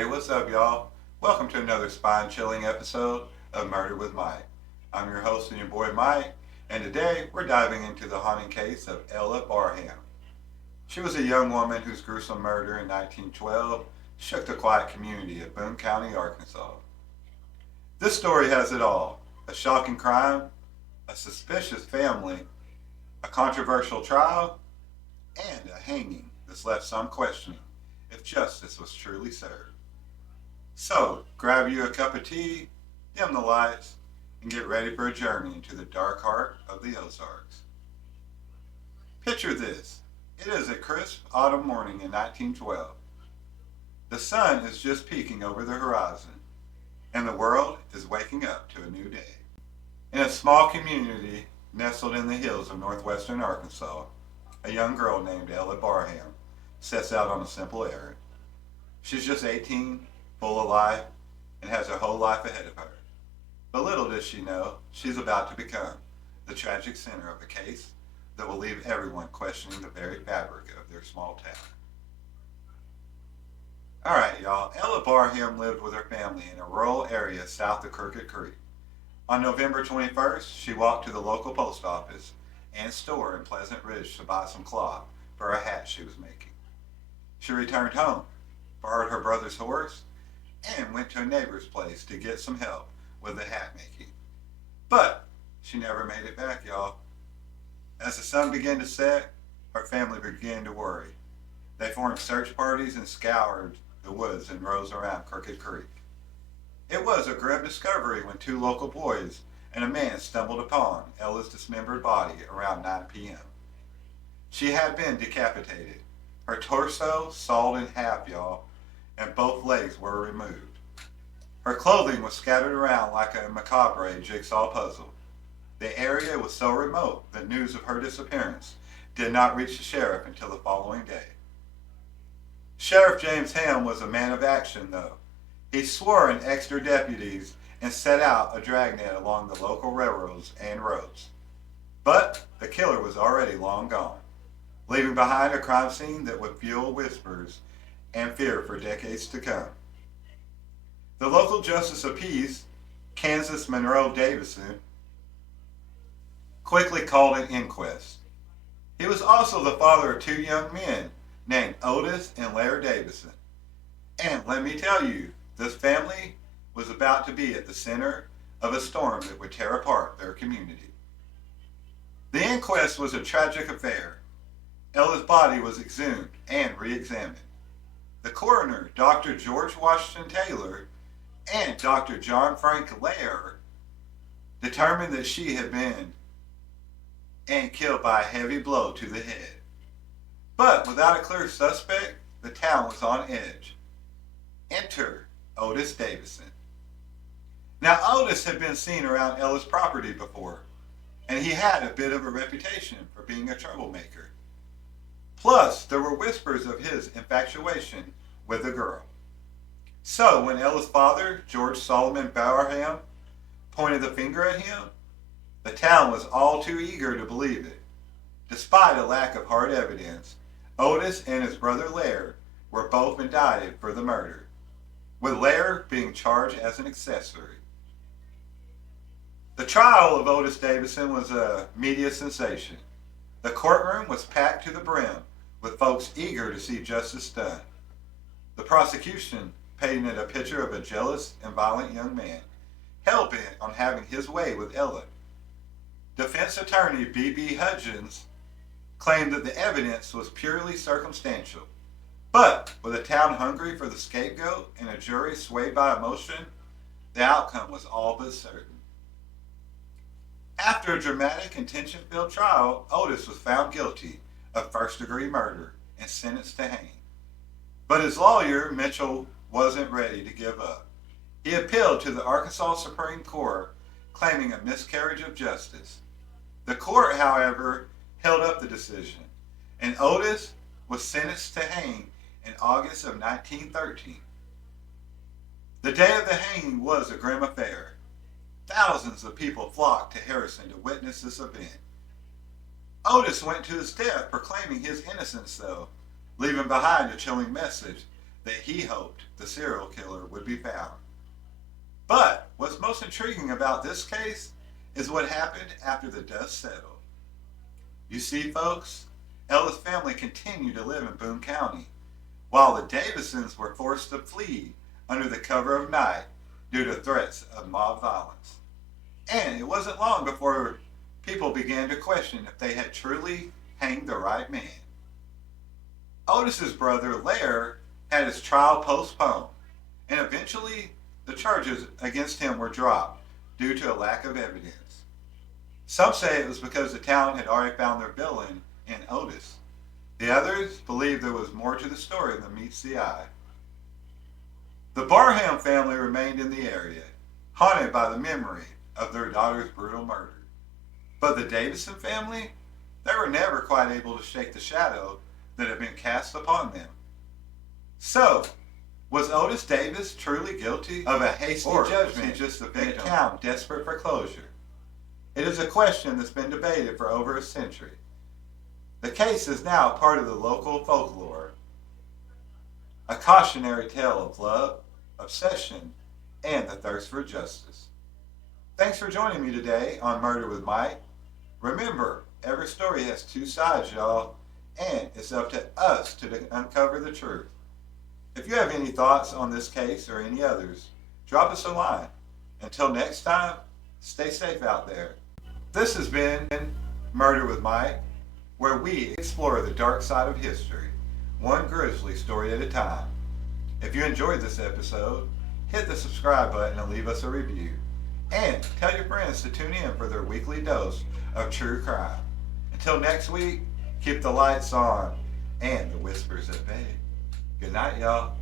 Hey, what's up, y'all? Welcome to another spine-chilling episode of Murder with Mike. I'm your host and your boy Mike, and today we're diving into the haunting case of Ella Barham. She was a young woman whose gruesome murder in 1912 shook the quiet community of Boone County, Arkansas. This story has it all: a shocking crime, a suspicious family, a controversial trial, and a hanging that's left some questioning if justice was truly served. So, grab you a cup of tea, dim the lights, and get ready for a journey into the dark heart of the Ozarks. Picture this. It is a crisp autumn morning in 1912. The sun is just peeking over the horizon, and the world is waking up to a new day. In a small community nestled in the hills of northwestern Arkansas, a young girl named Ella Barham sets out on a simple errand. She's just 18, full of life, and has her whole life ahead of her. But little does she know, she's about to become the tragic center of a case that will leave everyone questioning the very fabric of their small town. Alright, y'all, Ella Barham lived with her family in a rural area south of Crooked Creek. On November 21st, she walked to the local post office and store in Pleasant Ridge to buy some cloth for a hat she was making. She returned home, borrowed her brother's horse, and went to a neighbor's place to get some help with the hat making. But she never made it back, y'all. As the sun began to set, her family began to worry. They formed search parties and scoured the woods and rows around Crooked Creek. It was a grim discovery when two local boys and a man stumbled upon Ella's dismembered body around 9 p.m. She had been decapitated, her torso sawed in half, y'all, and both legs were removed. Her clothing was scattered around like a macabre jigsaw puzzle. The area was so remote that news of her disappearance did not reach the sheriff until the following day. Sheriff James Ham was a man of action, though. He swore in extra deputies and set out a dragnet along the local railroads and roads. But the killer was already long gone, leaving behind a crime scene that would fuel whispers and fear for decades to come. The local justice of peace, Kansas Monroe Davison, quickly called an inquest. He was also the father of two young men named Otis and Larry Davison. And let me tell you, this family was about to be at the center of a storm that would tear apart their community. The inquest was a tragic affair. Ella's body was exhumed and re-examined. The coroner, Dr. George Washington Taylor, and Dr. John Frank Lair determined that she had been and killed by a heavy blow to the head. But without a clear suspect, the town was on edge. Enter Otis Davison. Now, Otis had been seen around Ella's property before, and he had a bit of a reputation for being a troublemaker. Plus, there were whispers of his infatuation with the girl. So, when Ella's father, George Solomon Barham, pointed the finger at him, the town was all too eager to believe it. Despite a lack of hard evidence, Otis and his brother Lair were both indicted for the murder, with Lair being charged as an accessory. The trial of Otis Davison was a media sensation. The courtroom was packed to the brim with folks eager to see justice done. The prosecution painted a picture of a jealous and violent young man, hell-bent on having his way with Ella. Defense attorney B.B. Hudgens claimed that the evidence was purely circumstantial. But with a town hungry for the scapegoat and a jury swayed by emotion, the outcome was all but certain. After a dramatic and tension-filled trial, Otis was found guilty of first-degree murder and sentenced to hang. But his lawyer, Mitchell, wasn't ready to give up. He appealed to the Arkansas Supreme Court, claiming a miscarriage of justice. The court, however, held up the decision, and Otis was sentenced to hang in August of 1913. The day of the hanging was a grim affair. Thousands of people flocked to Harrison to witness this event. Otis went to his death proclaiming his innocence, though, leaving behind a chilling message that he hoped the serial killer would be found. But what's most intriguing about this case is what happened after the dust settled. You see, folks, Ella's family continued to live in Boone County, while the Davisons were forced to flee under the cover of night due to threats of mob violence. And it wasn't long before people began to question if they had truly hanged the right man. Otis's brother, Lair, had his trial postponed, and eventually the charges against him were dropped due to a lack of evidence. Some say it was because the town had already found their villain in Otis. The others believe there was more to the story than meets the eye. The Barham family remained in the area, haunted by the memory of their daughter's brutal murder. But the Davison family, they were never quite able to shake the shadow that had been cast upon them. So, was Otis Davis truly guilty of a hasty judgment, just a victim, a town desperate for closure? It is a question that's been debated for over a century. The case is now part of the local folklore, a cautionary tale of love, obsession, and the thirst for justice. Thanks for joining me today on Murder with Mike. Remember, every story has two sides, y'all, and it's up to us to uncover the truth. If you have any thoughts on this case or any others, drop us a line. Until next time, stay safe out there. This has been Murder with Mike, where we explore the dark side of history, one grisly story at a time. If you enjoyed this episode, hit the subscribe button and leave us a review. And tell your friends to tune in for their weekly dose of true crime. Until next week, keep the lights on and the whispers at bay. Good night, y'all.